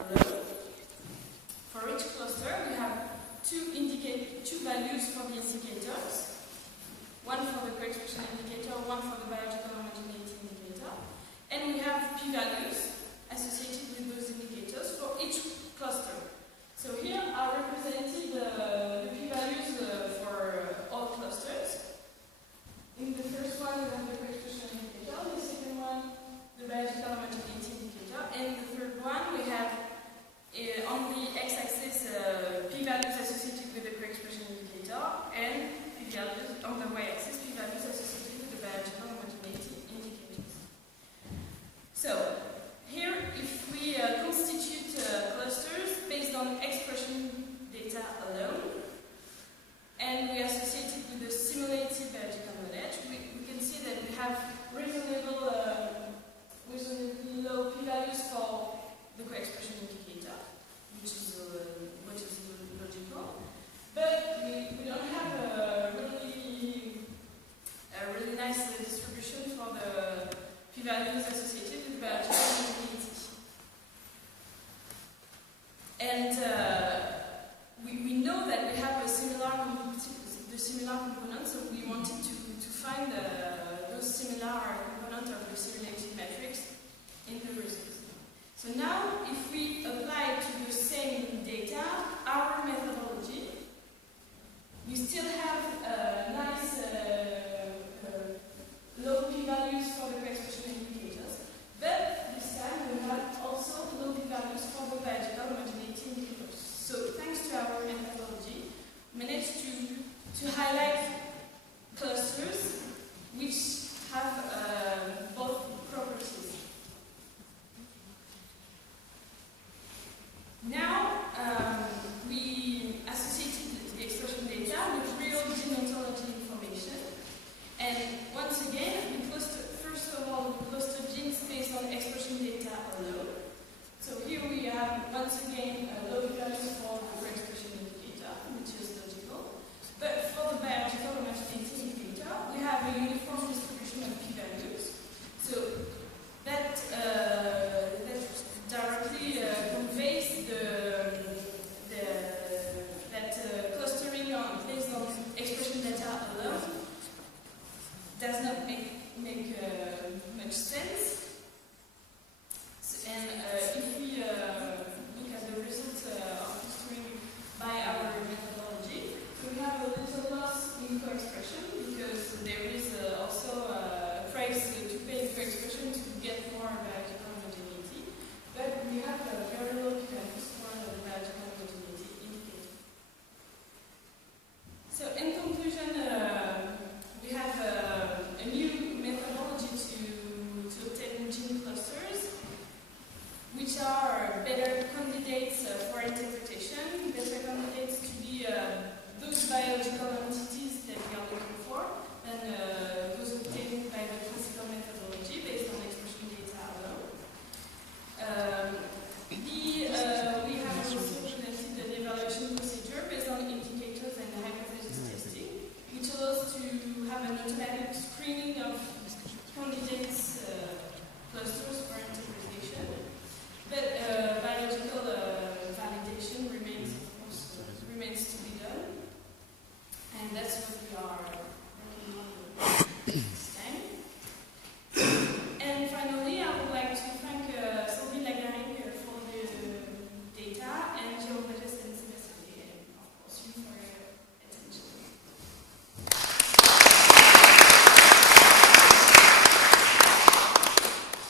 alone. For each cluster, we have two values for the indicators. One for the co-expression indicator, one for the biological homogeneity indicator. And we have p-values associated with those indicators for each cluster. So here are represented the p-values for all clusters. In the first one, we have the co-expression indicator. The second one, the biological homogeneity indicator. And the third one, we have on the x-axis p-values associated with the co-expression indicator, and p-values on the y-axis, p-values associated with the biological homogeneity indicators. So here, if we constitute clusters based on expression data alone, and we associate it with the simulated biological knowledge, we can see that we have reasonably low p-values for the co-expression indicator, which is logical, but we don't have a really nice distribution for the p-values associated with biological homogeneity. And we know that we have the similar components, so we wanted to find those similar components of the simulated matrix in the results. So now, if we apply to the same data our methodology, we still have nice low p-values for the co-expression indicators, but this time we have also low p-values for the biological homogeneity indicators. So thanks to our methodology, we managed to highlight clusters which have both properties. Now, we associated the expression data with real gene ontology information. And once again, we first of all, we cluster genes based on expression data alone. So here we have, once again, low values for the expression indicator, which is logical. But for the biological homogeneity indicator, we have a uniform distribution of p-values. So that directly conveys that clustering based on expression data alone does not make much sense. So, and if we look at the results of clustering by our methodology, so we have a little loss in co-expression because there is also a price to pay co-expression to get more biological homogeneity. But we have a very low p-values for the biological homogeneity indicator. So in conclusion, we have a new methodology to obtain gene clusters, which are better candidates for interpretation, better candidates to be those biological entities that we are looking for, than those obtained by the classical methodology based on expression data alone. We have also presented an evaluation procedure based on indicators and hypothesis testing, which allows to have an automatic screening of candidates clusters for interpretation. But biological validation remains to be done, and that's what we are working on this time. And finally, I would like to thank Sylvie Lagaring for the data, and Jérôme Regis and Sébastien, and of course you for your attention.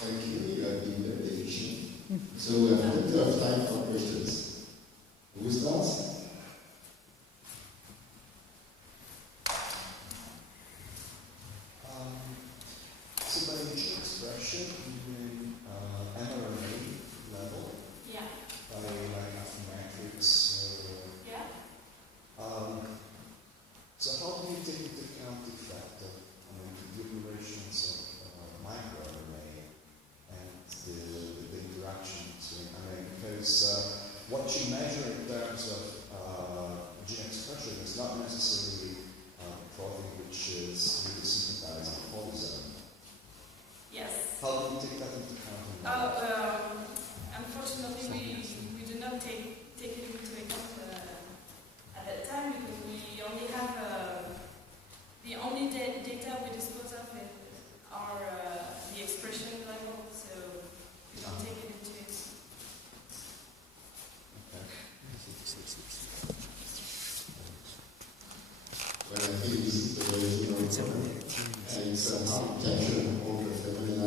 Thank you. You have been very efficient. So we have a little of time for questions. Who starts? So by gene expression, you mean mRNA level? Yeah. By like mathematics? Yeah. So how do you take into account the fact of the operations of microRNA and the interaction between because what you measure in terms of gene expression is not necessarily a protein which is really synthesized in polysome. Yes. How do you take that into account? Unfortunately, haven't taken it into account at that time because we only have the only data we dispose of are the expression level, so we don't take it into it. Well, I think this is the way to know problem. And it's a hard to capture all the phenomena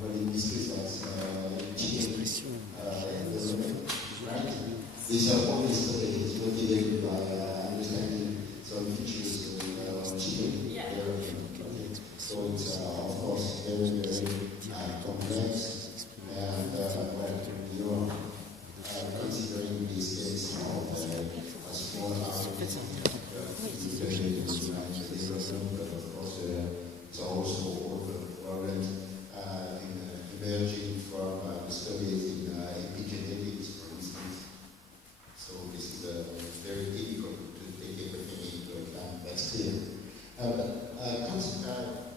well, in this case, that's cheating. Right? These are always motivated by understanding some features of cheating. Yeah. So it's, of course, very, very complex. And, well, you're considering this case of a small amount of but of course, it's also all the problems emerging from studies in epigenetics, for instance. So this is very difficult to take everything into account. That's clear.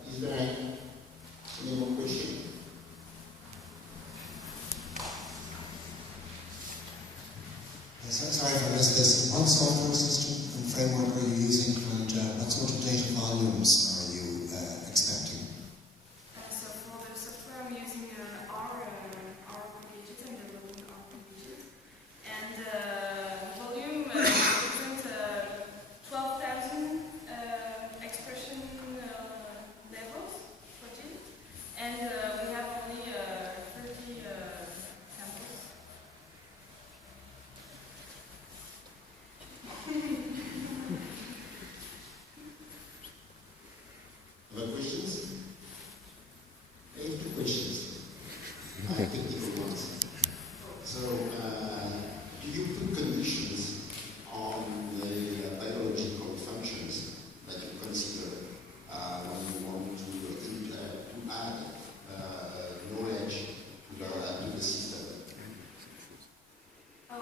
Is there any more questions? Sorry if I missed this. What software system and framework are you using, and what sort of data volumes are you expecting? So for the software, I'm using R pages and developing R pages. And volume represents 12,000 expression levels per gene. And we have only 30 samples. Other questions? I have two questions. Technical ones. So, do you put conditions on the biological functions that you consider when you want to add knowledge to the system? Oh.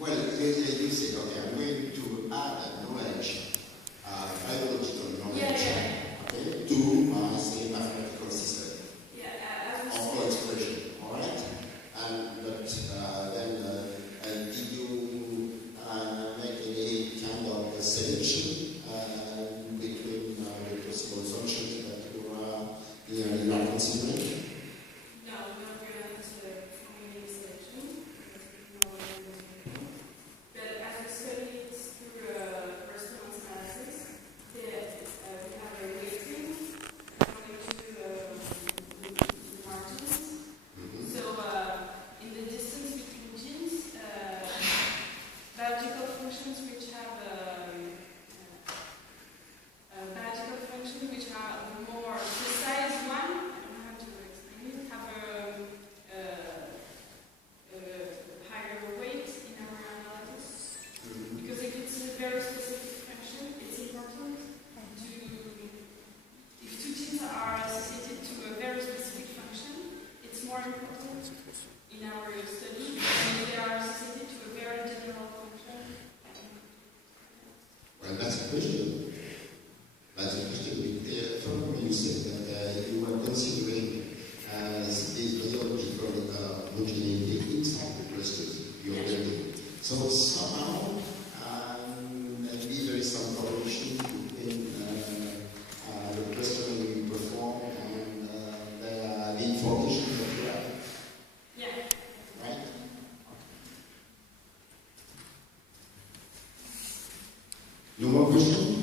Well, you say, okay, I'm going to add knowledge, biological knowledge, okay, to my, say, mathematical system. Of expression, all right? But then, did you make any kind of selection between the possible functions that you are considering? No, we don't really consider any selection. But as we study it through response analysis, we have a weighting according to the margins. So in the distance between genes, biological functions which have biological functions which are the more precise one, I don't know how to explain it, have a higher weight in our analysis. Because if it's a very specific function, it's important to, if two genes are associated to a very specific function, it's more important in our study than if they are associated to a very general function. Well, that's a question. That's a question. From you said that you were considering this biological homogeneity inside the clusters you're building. So somehow, maybe there is some correlation between the clustering you perform and the information that you have. Yeah. Right? No more questions?